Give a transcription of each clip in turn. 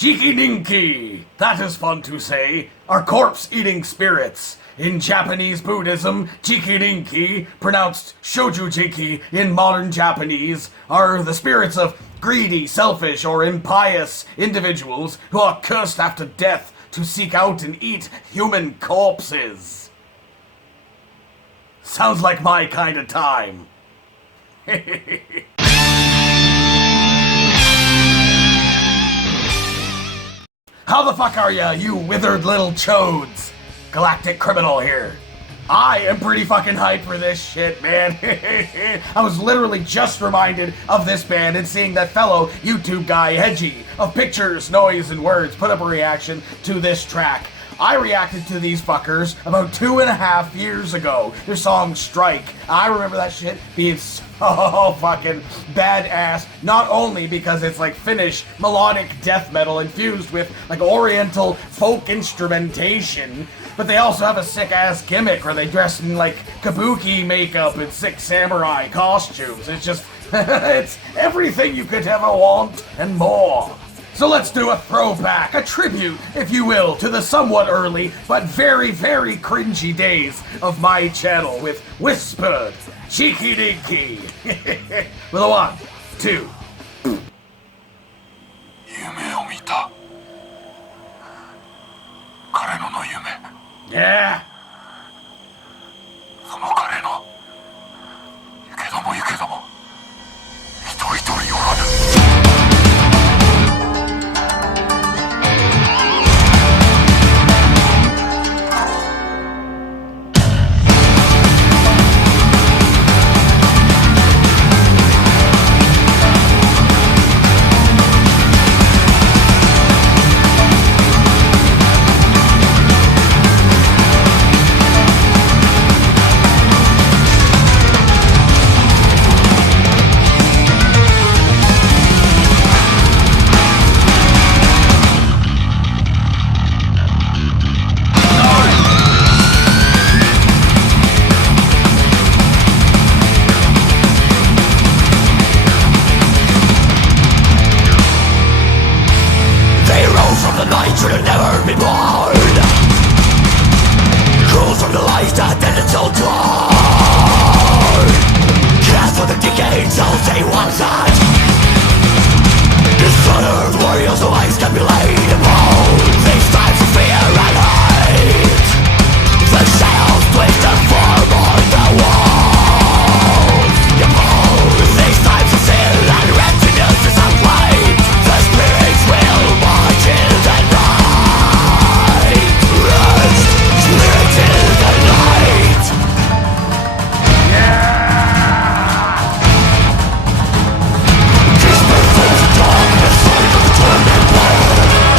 JIKININKI, that is fun to say, are corpse-eating spirits. In Japanese Buddhism, JIKININKI, pronounced Shojujiki in modern Japanese, are the spirits of greedy, selfish, or impious individuals who are cursed after death to seek out and eat human corpses. Sounds like my kind of time. How the fuck are ya, you withered little chodes? Galactic Criminal here. I am pretty fucking hyped for this shit, man. I was literally just reminded of this band and seeing that fellow YouTube guy, Hedgie, of Pictures, Noise, and Words, put up a reaction to this track. I reacted to these fuckers about 2.5 years ago. Their song Strike. I remember that shit being so fucking badass. Not only because it's like Finnish melodic death metal infused with like oriental folk instrumentation, but they also have a sick ass gimmick where they dress in like kabuki makeup and sick samurai costumes. It's just, it's everything you could ever want and more. So let's do a throwback, a tribute, if you will, to the somewhat early but very, very cringy days of my channel with Whispered JIKININKI. With a 1, 2. 夢を見た。彼のの夢。Yeah. その彼の行けども行けども一人一人おらぬ。Should have never been born. Cruels from the life that then it's so torn. Cast for the decayed souls they once had. Dishonored warriors whose lives can be laid upon. These times of fear and hate. The shadows twist and form on the walls. You fall. These times of sin and emptiness is unlight. The spirits will march in and rise. Darkness, sight of the torment world.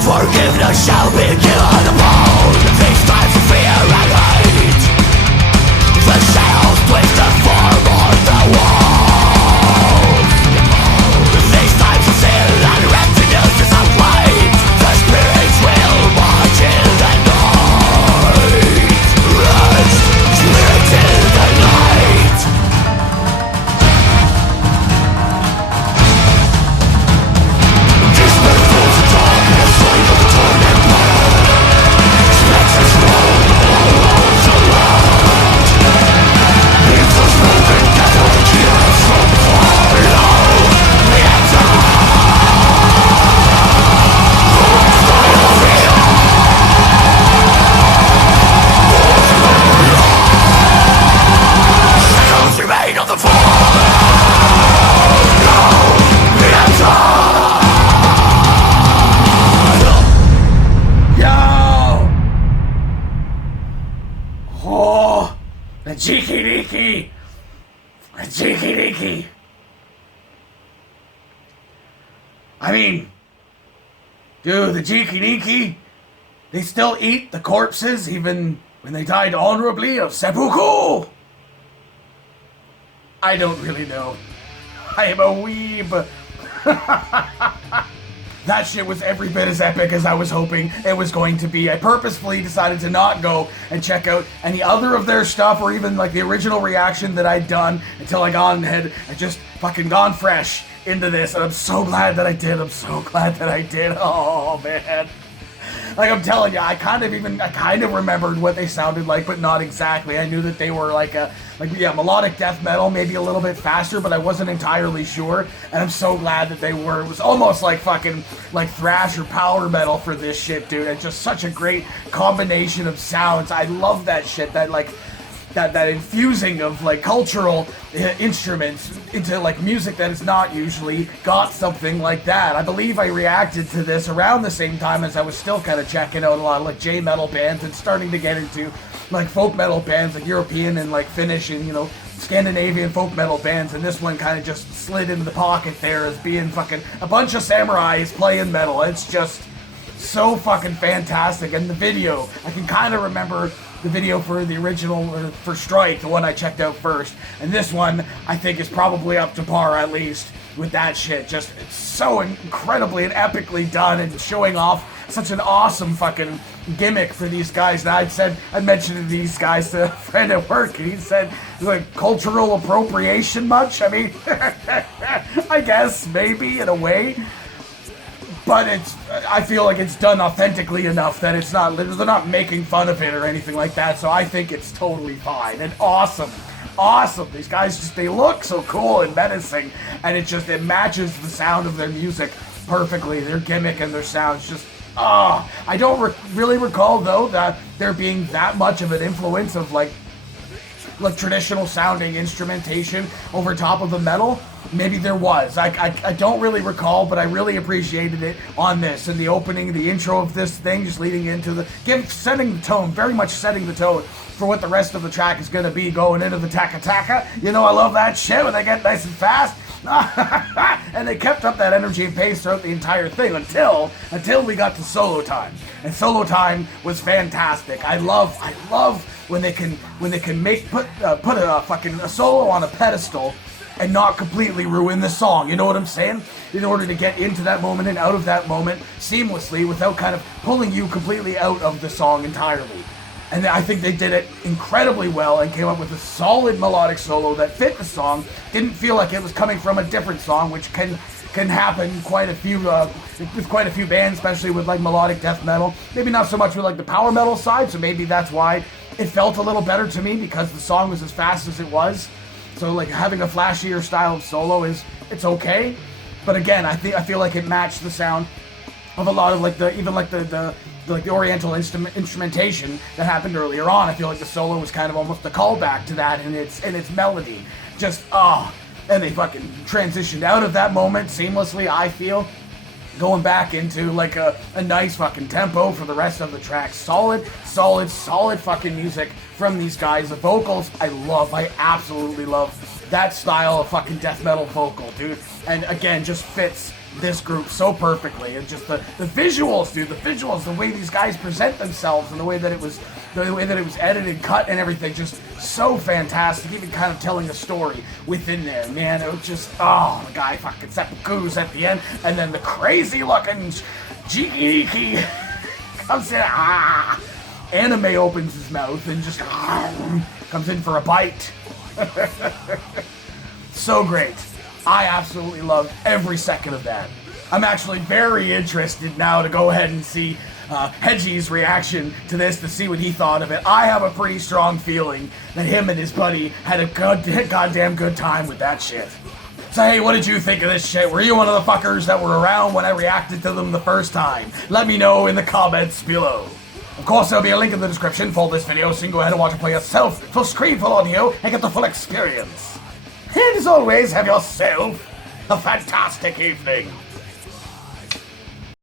forgiveness shall be given upon these times of fear and hate. The shadows twist and form on the walls. These times of sin and emptiness disappoint. The spirits will march in the night. Rest, spirits in the night. Dismal fools of darkness, slave of the torment mind. Spectres roll all roads aloud. Leaves us moving Catholic heroes from far below. The answer. Shadows remain on the floor. The answer. Yo! Oh, the JIKININKI! The JIKININKI! I mean, dude, the JIKININKI, they still eat the corpses even when they died honorably of seppuku! I don't really know. I am a weeb. That shit was every bit as epic as I was hoping it was going to be. I purposefully decided to not go and check out any other of their stuff or even like the original reaction that I'd done until I had just fucking gone fresh into this, and I'm so glad that I did. I'm so glad that I did. Oh man. Like I'm telling you, I kind of remembered what they sounded like, but not exactly. I knew that they were like melodic death metal, maybe a little bit faster, but I wasn't entirely sure. And I'm so glad that they were. It was almost like fucking like thrash or power metal for this shit, dude. It's just such a great combination of sounds. I love that shit. That infusing of like cultural instruments into like music that is not usually got something like that. I believe I reacted to this around the same time as I was still kind of checking out a lot of like J-metal bands and starting to get into like folk metal bands, like European and like Finnish and, you know, Scandinavian folk metal bands, and this one kind of just slid into the pocket there as being fucking a bunch of samurais playing metal. It's just so fucking fantastic. And the video, I can kind of remember the video for the original, for Strike, the one I checked out first, and this one I think is probably up to par at least with that shit. Just, it's so incredibly and epically done and showing off such an awesome fucking gimmick for these guys. And I mentioned these guys to a friend at work, and he said, like, cultural appropriation much? I mean, I guess, maybe, in a way. But I feel like it's done authentically enough that they're not making fun of it or anything like that, so I think it's totally fine and awesome. Awesome. These guys they look so cool and menacing, and it matches the sound of their music perfectly. Their gimmick and their sounds just, I don't really recall, though, that there being that much of an influence of, like traditional sounding instrumentation over top of the metal. Maybe there was. I don't really recall, but I really appreciated it on this. And the opening, the intro of this thing, just leading into setting the tone, very much setting the tone for what the rest of the track is going to be going into the taka-taka. You know, I love that shit when they get nice and fast. And they kept up that energy and pace throughout the entire thing until we got to solo time. And solo time was fantastic. I love when they can put a solo on a pedestal and not completely ruin the song. You know what I'm saying? In order to get into that moment and out of that moment seamlessly without kind of pulling you completely out of the song entirely. And I think they did it incredibly well and came up with a solid melodic solo that fit the song. Didn't feel like it was coming from a different song, which can happen with quite a few bands, especially with like melodic death metal. Maybe not so much with like the power metal side, so maybe that's why it felt a little better to me, because the song was as fast as it was. So like having a flashier style of solo it's okay. But again, I feel like it matched the sound of a lot of like the Oriental instrumentation that happened earlier on. I feel like the solo was kind of almost a callback to that in its melody. Just and they fucking transitioned out of that moment seamlessly, I feel, going back into like a nice fucking tempo for the rest of the track. Solid fucking music from these guys. The vocals, I absolutely love that style of fucking death metal vocal, dude. And again, just fits this group so perfectly, and just the visuals, dude, the visuals, the way these guys present themselves, and the way that it was edited, cut, and everything, just so fantastic. Even kind of telling a story within there, man. It was just, oh, the guy fucking seppuku's at the end, and then the crazy looking JIKININKI comes in, Anime opens his mouth and just comes in for a bite. So great. I absolutely loved every second of that. I'm actually very interested now to go ahead and see Hedgie's reaction to this, to see what he thought of it. I have a pretty strong feeling that him and his buddy had a goddamn good time with that shit. So hey, what did you think of this shit? Were you one of the fuckers that were around when I reacted to them the first time? Let me know in the comments below. Of course, there'll be a link in the description for this video, so you can go ahead and watch it for yourself, full screen, full audio, and get the full experience. And as always, have yourself a fantastic evening.